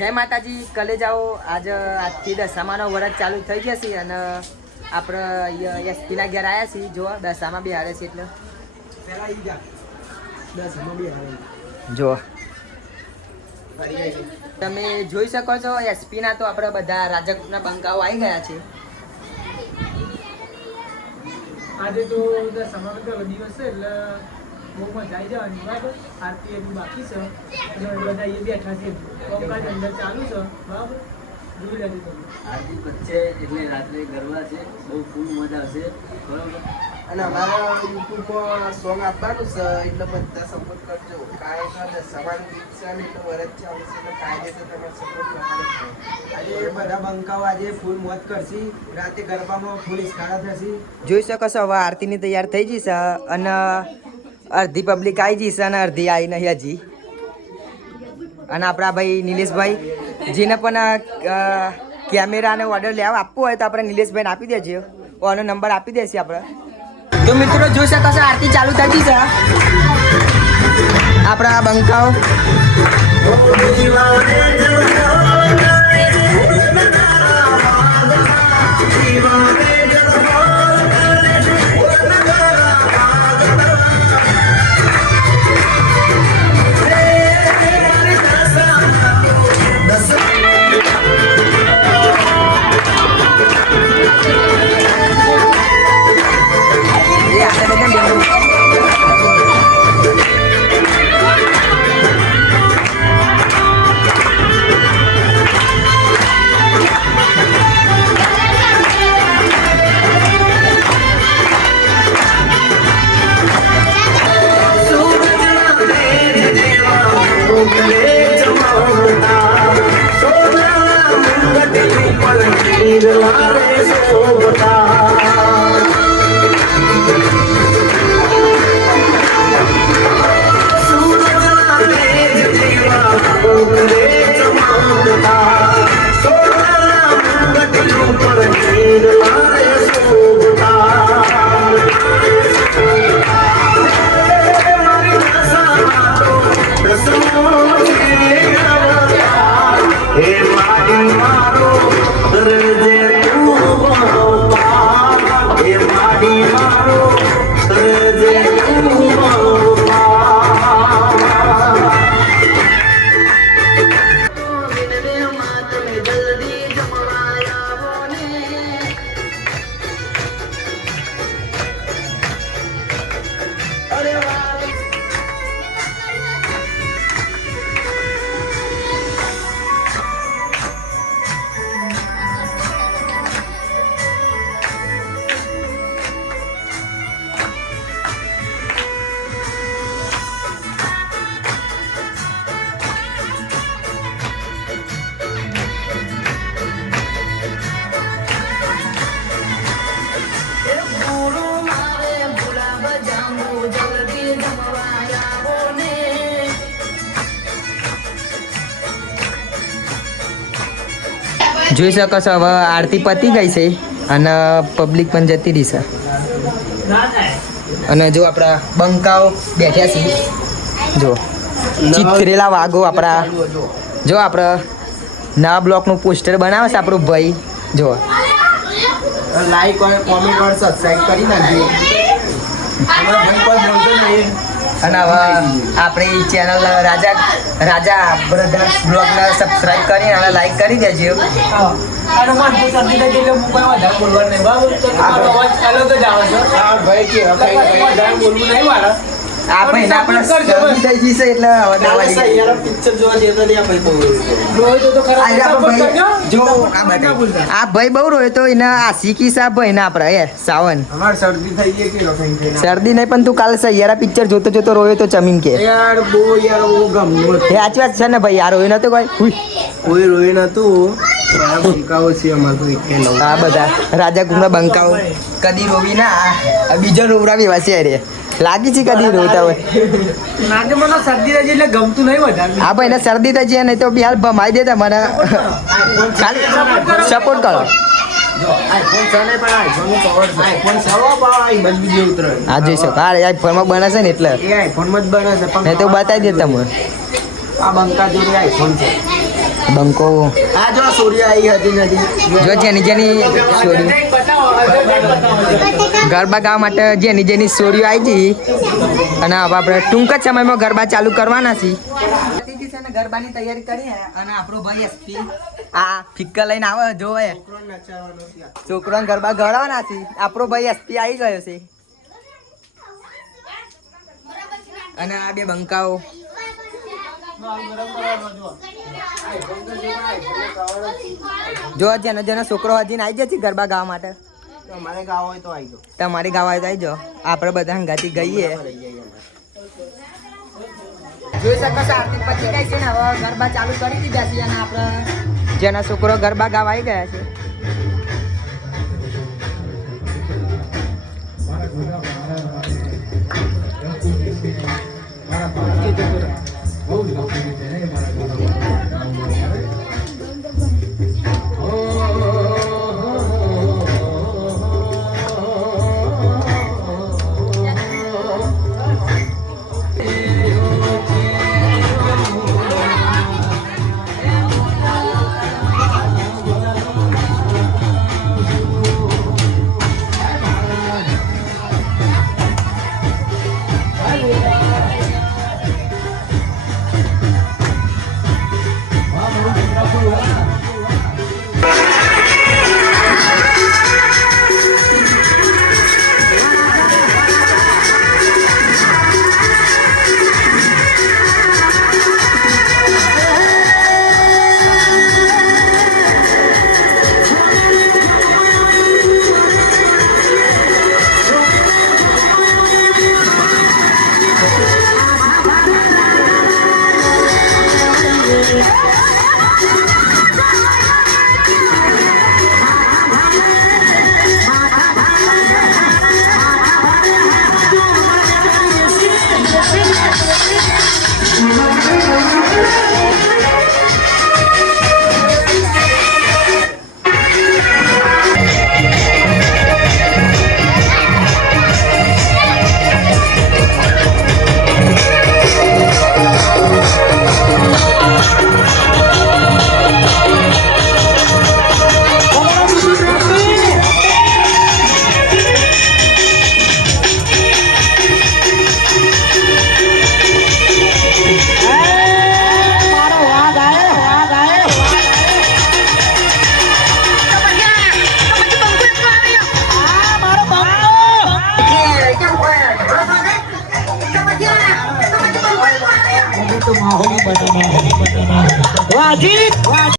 જય માતાજી. કલેજાઓ આજથી દશામાનો વરસ ચાલુ થઈ જશે અને આપણે એસપીના ઘેર આવ્યા છીએ. જો દશામાં બી હારે છે એટલે જો તમે જોઈ શકો છો એસપીના તો આપણે બધા રાજકના બંકાઓ આવી ગયા છે. આજે તો દશામાં દિવસ છે એટલે બહુ મજા આવી જવાની. બરાબર, આરતી એનું બાકી છે અને બધા એ બેઠા છે. કામકાજ અંદર ચાલુ છે. બરાબર, જોઈ લેજો તમે. આરતી વચ્ચે એટલે રાત્રે ગરબા છે, બહુ ફૂલ મજા આવશે. બરાબર, અને અમારા યુટ્યુબ પર સોંગ આપવાનું છે એટલે બધા સપોર્ટ કરજો. કાંઈ સમાન ગીત છે ને એટલે વરસ આવશે એટલે કાયદેસર તમારે સપોર્ટ કરવાનો છે. આજે બધા બંકાઓ આજે ફૂલ મોજ કરશી. રાતે ગરબામાં ફૂલ ઇસ્કારા થશે. જોઈ શકો છો હવે આરતીની તૈયાર થઈ જશે અને અડધી પબ્લિક આવી જશે અને અડધી આવી નહીં હજી. અને આપણા ભાઈ નિલેશભાઈ જેને પણ કેમેરાને ઓર્ડર લેવા આપવો હોય તો આપણે નિલેશભાઈને આપી દેજો. ઓનો નંબર આપી દેશે આપણે. તો મિત્રો જોઈ શકો છો આરતી ચાલુ થઈ ગઈ છે. આપણા બંકાઓ જોઈ શકો છો હવે આરતી પતી ગઈ છે અને પબ્લિક પણ જતી રહી છે. અને જો આપણા બંકાઓ બેઠ્યા છે. જો ચિત્રેલા વાઘો આપણા જો આપણે નવા બ્લોકનું પોસ્ટર બનાવે છે આપણું ભાઈ. જો લાઈક અને કોમેન્ટ અને સબસ્ક્રાઇબ કરી નાખજો. અને હવે આપણી ચેનલ રાજા બ્રધર્સ બ્લોગને સબસ્ક્રાઇબ કરી અને લાઈક કરી દેજો. અને મને તો શરદી થઈ એટલે હું કોઈ વધારે બોલવાનું નહીં. બરાબર, તો તમારો અવાજ અલગ જ આવે છે. ભાઈ કે વધારે બોલવું નહીં મારે. આ ભાઈને આપણે શરદી થઈ ગઈ છે એટલે હવે દવા લઈ પિક્ચર જોવા જતો નહીં. આપણે બહુ રોહિત તો ખરા આ ભાઈ જો આ ભાઈ બહુ રોયો તો એને આ શીખી સા ભાઈ ના આપણે સાવન અમાર શરદી થઈ ગઈ કે રખાઈ શરદી નહીં પણ તું કાલે સૈયારા પિક્ચર જોતો જોતો રોયો તો ચમીન કે યાર બહુ ગમતું એ સાચી વાત છે ને ભાઈ. આ રોયો નતો કોઈ કોઈ રોઈ નતું. બંકાઓ છે અમારે તો એટલે નવું. આ બધા રાજા કુંભના બંકાઓ કદી રોવી ના આ બીજો રોવરાવી વાસી અરે લાગી છે કદી રોતા હોય. નાકે મને શરદી થઈ એટલે ગમતું નહીં વધારે. હા ભાઈ એને શરદી થઈ જાય નહીં તો બી હાલ ભમાઈ દેતા મને ખાલી સપોર્ટ કરો. આઈફોન 6 ને પણ આઈફોન નું કવર છે. આઈફોન 6 ભાઈ બસ વિડિયો ઉતરે. હા જોઈ શકો. હા આઈફોનમાં બને છે ને એટલે એ આઈફોન માં જ બને છે પણ નહીં તો બતાવી દે તમે. આ બંકા જોડે આઈફોન છે. બંકો આ જો સૂર્ય આવી હતી નદી જો જેની જેની સોરી ગરબા ગાવા માટે જેની સોરીઓ આવી હતી અને હવે આપણે ટૂંક જ સમયમાં ગરબા ચાલુ કરવાના છીએ ગરબાની તૈયારી કરી અને આપણો ભાઈ એસપી આ ફિક્કા લઈને આવે જોવે છોકરાને ગરબા ગળવાના છે. આપણો ભાઈ એસપી આવી ગયો છે અને આ બે બંકાઓ જો જેનો જેનો છોકરો હજી આવી જશે ગરબા ગાવા માટે અમારે ગાવ હોય તો આવી ગયો તમારી ગાવા આવી જાઓ આપણે બધા હંગાથી ગઈએ. જોઈ શકો છો આરતી પછી કઈ છે ને હવે ગરબા ચાલુ કરી દીધા છે અને આપણે જેના છોકરો ગરબા ગાવા આવી ગયા છે. તો માહોલ બનાવવા